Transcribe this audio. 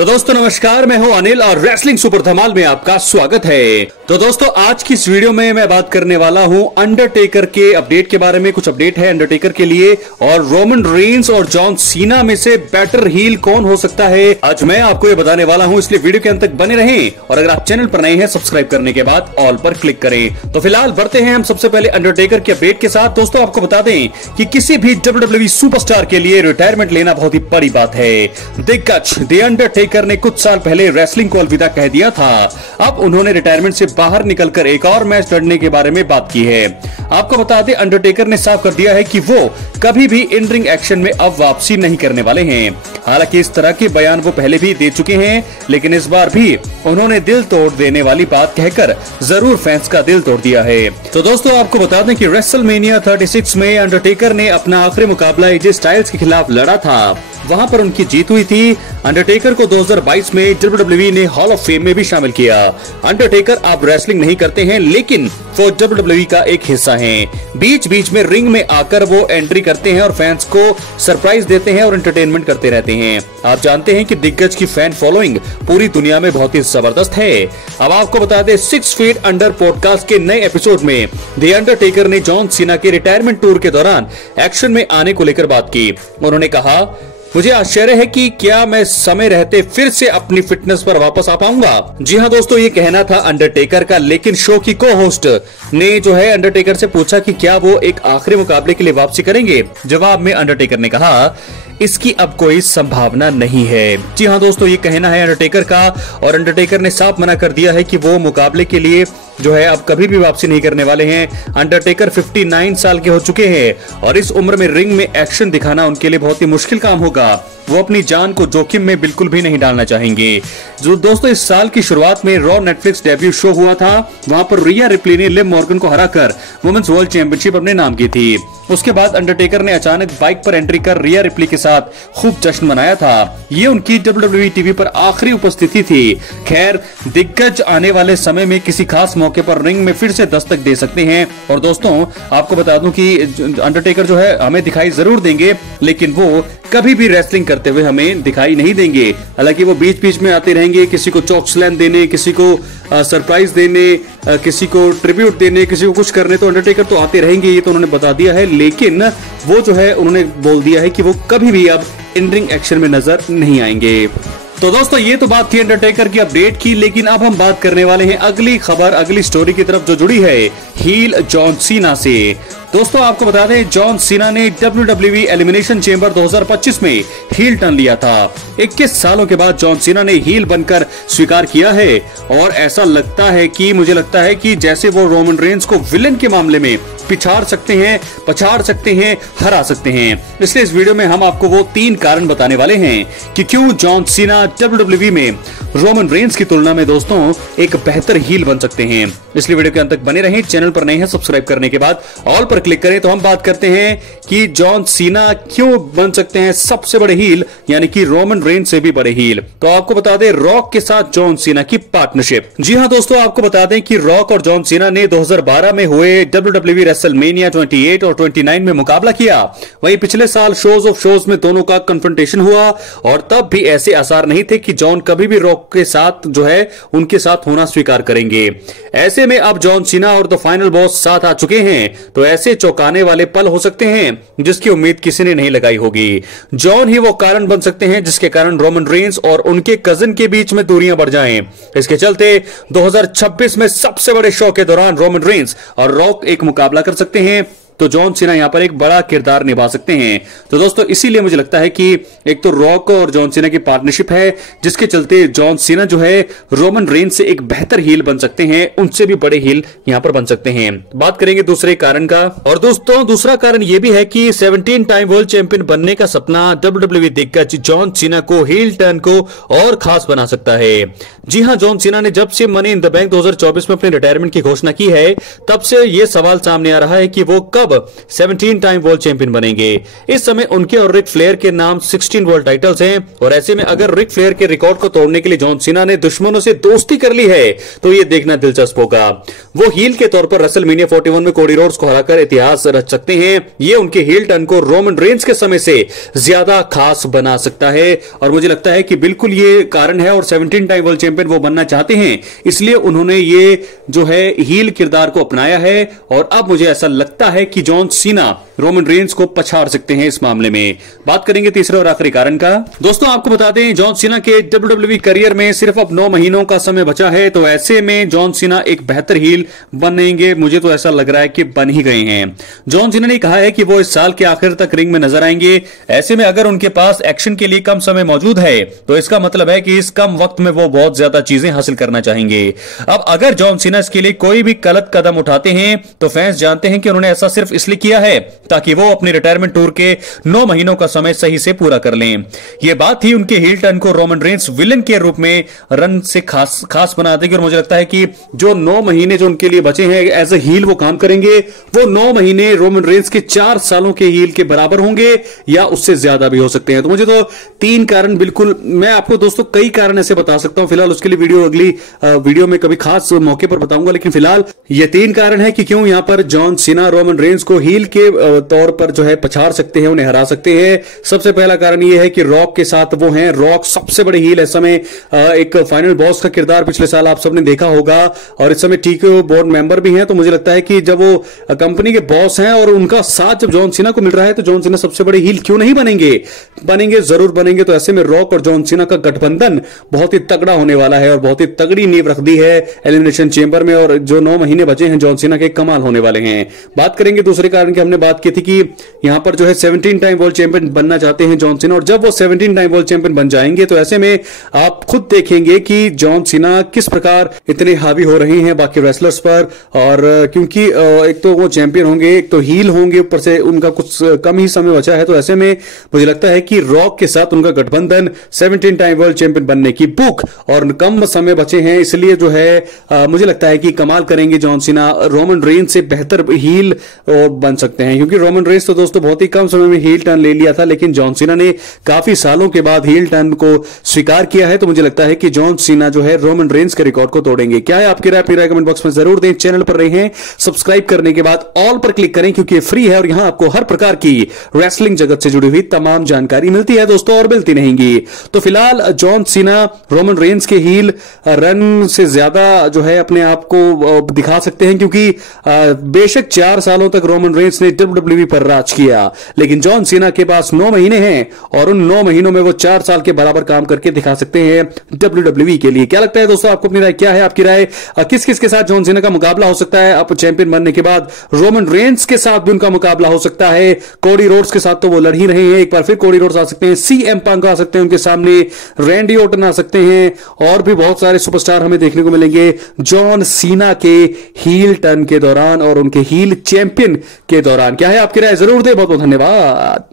तो दोस्तों नमस्कार, मैं हूं अनिल और रेसलिंग सुपर धमाल में आपका स्वागत है। तो दोस्तों आज की इस वीडियो में मैं बात करने वाला हूं अंडरटेकर के अपडेट के बारे में। कुछ अपडेट है अंडरटेकर के लिए और रोमन रेंस और जॉन सीना में से बेटर हील कौन हो सकता है, आज मैं आपको ये बताने वाला हूं, इसलिए वीडियो के अंत तक बने रहें। और अगर आप चैनल पर नए हैं सब्सक्राइब करने के बाद ऑल पर क्लिक करें। तो फिलहाल बढ़ते हैं हम सबसे पहले अंडरटेकर के अपडेट के साथ। दोस्तों आपको बता दें कि किसी भी WWE सुपरस्टार के लिए रिटायरमेंट लेना बहुत ही बड़ी बात है। दिग्गज द अंडरटेकर ने कुछ साल पहले रेसलिंग को अलविदा कह दिया था। अब उन्होंने रिटायरमेंट से बाहर निकलकर एक और मैच लड़ने के बारे में बात की है। आपको बता दें अंडरटेकर ने साफ कर दिया है कि वो कभी भी इन रिंग एक्शन में अब वापसी नहीं करने वाले हैं। हालांकि इस तरह के बयान वो पहले भी दे चुके हैं, लेकिन इस बार भी उन्होंने दिल तोड़ देने वाली बात कहकर जरूर फैंस का दिल तोड़ दिया है। तो दोस्तों आपको बता दें कि रेसलमेनिया 36 में अंडरटेकर ने अपना आखिरी मुकाबला एजे स्टाइल्स के खिलाफ लड़ा था। वहां पर उनकी जीत हुई थी। अंडरटेकर को 2022 में WWE ने हॉल ऑफ फेम में भी शामिल किया। अंडरटेकर अब रेसलिंग नहीं करते हैं, लेकिन वो WWE का एक हिस्सा हैं। बीच बीच में रिंग में आकर वो एंट्री करते हैं और फैंस को सरप्राइज देते हैं और एंटरटेनमेंट करते रहते हैं। आप जानते हैं कि दिग्गज की फैन फॉलोइंग पूरी दुनिया में बहुत ही जबरदस्त है। अब आपको बता दें 6 फीट अंडर पॉडकास्ट के नए एपिसोड में द अंडरटेकर ने जॉन सीना के रिटायरमेंट टूर के दौरान एक्शन में आने को लेकर बात की। उन्होंने कहा, मुझे आश्चर्य है कि क्या मैं समय रहते फिर से अपनी फिटनेस पर वापस आ पाऊंगा। जी हाँ दोस्तों, ये कहना था अंडरटेकर का, लेकिन शो की को होस्ट ने जो है अंडरटेकर से पूछा कि क्या वो एक आखिरी मुकाबले के लिए वापसी करेंगे। जवाब में अंडरटेकर ने कहा, इसकी अब कोई संभावना नहीं है। जी हाँ दोस्तों, ये कहना है अंडरटेकर का और अंडरटेकर ने साफ मना कर दिया है कि वो मुकाबले के लिए जो है अब कभी भी वापसी नहीं करने वाले हैं। अंडरटेकर 59 साल के हो चुके हैं और इस उम्र में रिंग में एक्शन दिखाना उनके लिए बहुत ही मुश्किल काम होगा। वो अपनी जान को जोखिम में बिल्कुल भी नहीं डालना चाहेंगे। जो दोस्तों इस साल की शुरुआत में रॉ नेटफ्लिक्स डेब्यू शो हुआ था, वहां पर रिया रिप्ली ने लिव मॉर्गन को हराकर वुमेन्स वर्ल्ड चैंपियनशिप अपने नाम की थी। उसके बाद अंडरटेकर ने अचानक बाइक पर एंट्री कर रिया रिप्ली के साथ खूब जश्न मनाया था। ये उनकी WWE टीवी पर आखिरी उपस्थिति थी। खैर, दिग्गज आने वाले समय में किसी खास मौके पर रिंग में फिर से दस्तक दे सकते हैं। और दोस्तों आपको बता दूं कि अंडरटेकर जो है हमें दिखाई जरूर देंगे, लेकिन वो कभी भी रेसलिंग करते हुए हमें दिखाई नहीं देंगे। हालांकि वो बीच बीच में आते रहेंगे, किसी को चॉक स्लैम देने, किसी को सरप्राइज देने, किसी को ट्रिब्यूट देने, किसी को कुछ करने, तो अंडरटेकर तो आते रहेंगे, ये तो उन्होंने बता दिया है। लेकिन वो जो है उन्होंने बोल दिया है कि वो कभी भी अब इन रिंग एक्शन में नजर नहीं आएंगे। तो दोस्तों ये तो बात थी अंडरटेकर की अपडेट की, लेकिन अब हम बात करने वाले हैं अगली खबर, अगली स्टोरी की तरफ जो जुड़ी है हील जॉन सीना से। दोस्तों आपको बता दें जॉन सीना ने WWE एलिमिनेशन चेंबर 2025 में हील टर्न लिया था। 21 सालों के बाद जॉन सीना ने हील बनकर स्वीकार किया है और ऐसा लगता है कि जैसे वो रोमन रेंस को विलेन के मामले में पछाड़ सकते हैं, हरा सकते हैं। इसलिए इस वीडियो में हम आपको वो 3 कारण बताने वाले हैं कि क्यों जॉन सीना WWE में रोमन रेंस की तुलना में दोस्तों एक बेहतर हील बन सकते हैं। इसलिए वीडियो के अंत तक बने रहें। चैनल पर नए हैं सब्सक्राइब करने के बाद ऑल पर क्लिक करें। तो हम बात करते हैं कि जॉन सीना क्यों बन सकते हैं सबसे बड़े हील, यानी कि रोमन रेंस से भी बड़े हील। तो आपको बता दें रॉक के साथ जॉन सीना की पार्टनरशिप। जी हां दोस्तों, आपको बता दें कि रॉक और जॉन सीना ने 2012 में हुए WWE रेसलमेनिया 28 और 29 में मुकाबला किया। वहीं पिछले साल शोज ऑफ शोज में दोनों का कन्फ्रंटेशन हुआ और तब भी ऐसे आसार नहीं थे कि जॉन कभी भी रॉक के साथ जो है उनके साथ होना स्वीकार करेंगे। ऐसे में अब जॉन सीना और द फाइनल बॉस साथ आ चुके हैं, तो ऐसे चौंकाने वाले पल हो सकते हैं जिसकी उम्मीद किसी ने नहीं लगाई होगी। जॉन ही वो कारण बन सकते हैं जिसके कारण रोमन रेंस और उनके कजिन के बीच में दूरियां बढ़ जाएं। इसके चलते 2026 में सबसे बड़े शो के दौरान रोमन रेंस और रॉक एक मुकाबला कर सकते हैं, तो जॉन सीना यहां पर एक बड़ा किरदार निभा सकते हैं। तो दोस्तों इसीलिए मुझे लगता है कि एक तो रॉक और जॉन सीना की पार्टनरशिप है, जिसके चलते जॉन सीना जो है रोमन रेंस से एक बेहतर हील बन सकते हैं, उनसे भी बड़े हील यहां पर बन सकते हैं। बात करेंगे दूसरे कारण का, और दोस्तों दूसरा कारण यह भी है कि 17 टाइम वर्ल्ड चैंपियन बनने का सपना WWE दिग्गज जॉन सीना को हील टर्न को और खास बना सकता है। जी हां, जॉन सीना ने जब से मनी इन द बैंक 2024 में अपने रिटायरमेंट की घोषणा की है, तब से यह सवाल सामने आ रहा है कि वो कब अब 17 टाइम वर्ल्ड चैंपियन बनेंगे। इस समय उनके और रिक फ्लेयर के नाम 16 वर्ल्ड टाइटल्स हैं और ऐसे में अगर रिक फ्लेयर के रिकॉर्ड को तोड़ने के लिए जॉन सीना ने दुश्मनों से दोस्ती कर ली है तो यह देखना दिलचस्प होगा। वो हील के तौर पर रेसलमेनिया 41 में कोडी रोड्स को हराकर इतिहास रच सकते हैं। यह उनके हील टर्न को रोमन रेंस के समय से ज्यादा खास बना सकता है और मुझे लगता है कि बिल्कुल ये कारण है और 17 टाइम वर्ल्ड चैंपियन वो बनना चाहते हैं, इसलिए उन्होंने ये जो है हील किरदार को अपनाया है और अब मुझे ऐसा लगता है कि जॉन सीना रोमन रेंस को पछाड़ सकते हैं। इस मामले में बात करेंगे तीसरे और आखिरी कारण का। दोस्तों आपको बता दें जॉन सीना के WWE करियर में सिर्फ अब 9 महीनों का समय बचा है, तो ऐसे में जॉन सीना एक बेहतर हील बनेंगे। मुझे तो ऐसा लग रहा है कि बन ही गए हैं। जॉन सीना ने कहा है कि वो इस साल के आखिर तक रिंग में नजर आएंगे। ऐसे में अगर उनके पास एक्शन के लिए कम समय मौजूद है तो इसका मतलब है कि इस कम वक्त में वो बहुत ज्यादा चीजें हासिल करना चाहेंगे। अब अगर जॉन सीना इसके लिए कोई भी गलत कदम उठाते हैं तो फैंस जानते हैं कि उन्होंने ऐसा सिर्फ इसलिए किया है ताकि वो अपनी रिटायरमेंट टूर के 9 महीनों का समय सही से पूरा कर लें। यह बात थी उनके हील टर्न को रोमन रेंस विलन के रूप में रन से खास बना देगी और मुझे लगता है कि जो 9 महीने जो उनके लिए बचे हैं एज ए हील वो काम करेंगे, वो 9 महीने रोमन रेंस के 4 सालों के हील के बराबर होंगे या उससे ज्यादा भी हो सकते हैं। तो मुझे तो 3 कारण बिल्कुल, मैं आपको दोस्तों कई कारण ऐसे बता सकता हूं, फिलहाल उसके लिए अगली वीडियो में कभी खास मौके पर बताऊंगा, लेकिन फिलहाल ये 3 कारण है कि क्यों यहां पर जॉन सीना रोमन रेंस को हील के तौर पर जो है पछाड़ सकते हैं, उन्हें हरा सकते हैं। सबसे पहला कारण यह है कि रॉक के साथ वो हैं। रॉक सबसे बड़े हील है इस समय, एक फाइनल बॉस का किरदार पिछले साल आप सबने देखा होगा और इस समय TKO बोर्ड मेंबर भी हैं। तो मुझे लगता है कि जब वो कंपनी के बॉस हैं और उनका साथ जब जॉन सीना को मिल रहा है तो जॉन सीना सबसे बड़े हील क्यों नहीं बनेंगे, जरूर बनेंगे। तो ऐसे में रॉक और जॉन सीना का गठबंधन बहुत ही तगड़ा होने वाला है और बहुत ही तगड़ी नींव रख दी है एलिमिनेशन चेंबर में, और जो 9 महीने बचे हैं जॉन सीना के कमाल होने वाले हैं। बात करेंगे दूसरे कारण की, हमने बात की थी कि यहां पर जो है 17 टाइम वर्ल्ड चैंपियन बनना चाहते हैं जॉन सीना, और जब वो 17 टाइम वर्ल्ड चैंपियन बन जाएंगे तो ऐसे में आप खुद देखेंगे कि जॉन सीना किस प्रकार इतने हावी हो रहे हैं बाकी रेसलर्स पर। और क्योंकि एक तो वो चैंपियन होंगे, एक तो हील होंगे, ऊपर से उनका कुछ कम ही समय बचा है, तो ऐसे में मुझे लगता है कि रॉक के साथ उनका गठबंधन 17 टाइम वर्ल्ड चैंपियन बनने की बुक, और कम समय बचे हैं इसलिए जो है मुझे लगता है कि कमाल करेंगे जॉन सीना। रोमन रेंस से बेहतर हील बन सकते हैं, क्योंकि रोमन रेंस तो दोस्तों बहुत ही कम समय में हील टर्न ले लिया था, लेकिन जॉन सीना ने काफी सालों के बाद हील टर्न को स्वीकार किया है। तो मुझे लगता है कि जॉन सीना जो है रोमन रेंस के रिकॉर्ड को तोड़ेंगे। क्या है आपकी राय? अपनी राय कमेंट बॉक्स में जरूर दें। चैनल पर रहे हैं सब्सक्राइब करने के बाद ऑल पर क्लिक करें, क्योंकि ये फ्री है और यहां आपको हर प्रकार की रेसलिंग जगत से जुड़ी हुई तमाम जानकारी मिलती है दोस्तों, और मिलती रहेंगी। तो फिलहाल जॉन सीना रोमन रेंस के हील रन से ज्यादा जो है अपने आप को दिखा सकते हैं, क्योंकि बेशक 4 सालों तक रोमन रेंस ने WWE पर राज किया, लेकिन जॉन सीना के पास 9 महीने हैं और उन 9 महीनों में वो 4 साल के बराबर काम करके दिखा सकते हैं WWE के लिए। क्या लगता है दोस्तों आपको? अपनी राय क्या है? आपकी राय किस किस के साथ जॉन सीना का मुकाबला हो सकता है अब चैंपियन बनने के बाद? रोमन रेंस के साथ भी उनका मुकाबला हो सकता है, कोडी रोड्स के साथ तो वो लड़ ही रहे हैं, एक बार फिर कोडी रोड्स आ सकते हैं, CM पंक आ सकते हैं उनके सामने, रैंडी ऑर्टन आ सकते हैं, और भी बहुत सारे सुपरस्टार हमें देखने को मिलेंगे जॉन सीना के हील टर्न के दौरान और उनके हील चैंपियन के दौरान। क्या है आपकी राय? जरूर दें। बहुत बहुत धन्यवाद।